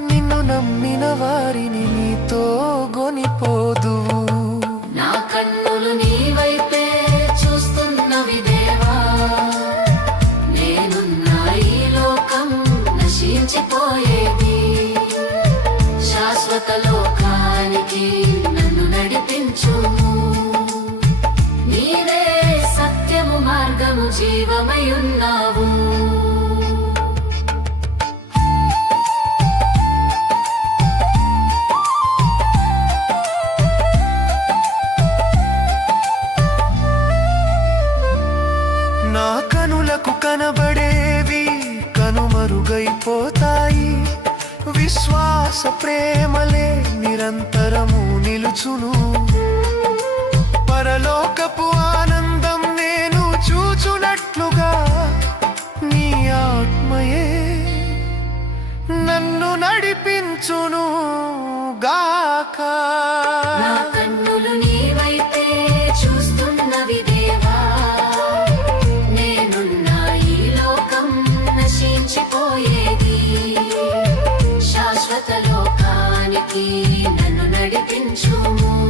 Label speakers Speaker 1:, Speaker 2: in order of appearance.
Speaker 1: నిన్ను నమ్మిన వారిని నీతో
Speaker 2: నా
Speaker 1: కనులకు కనబడేవి కనుమరుగైపోతాయి. విశ్వాస ప్రేమలే నిరంతరము నిలుచును. పరలోకపు
Speaker 2: నన్ను నడిపించుము.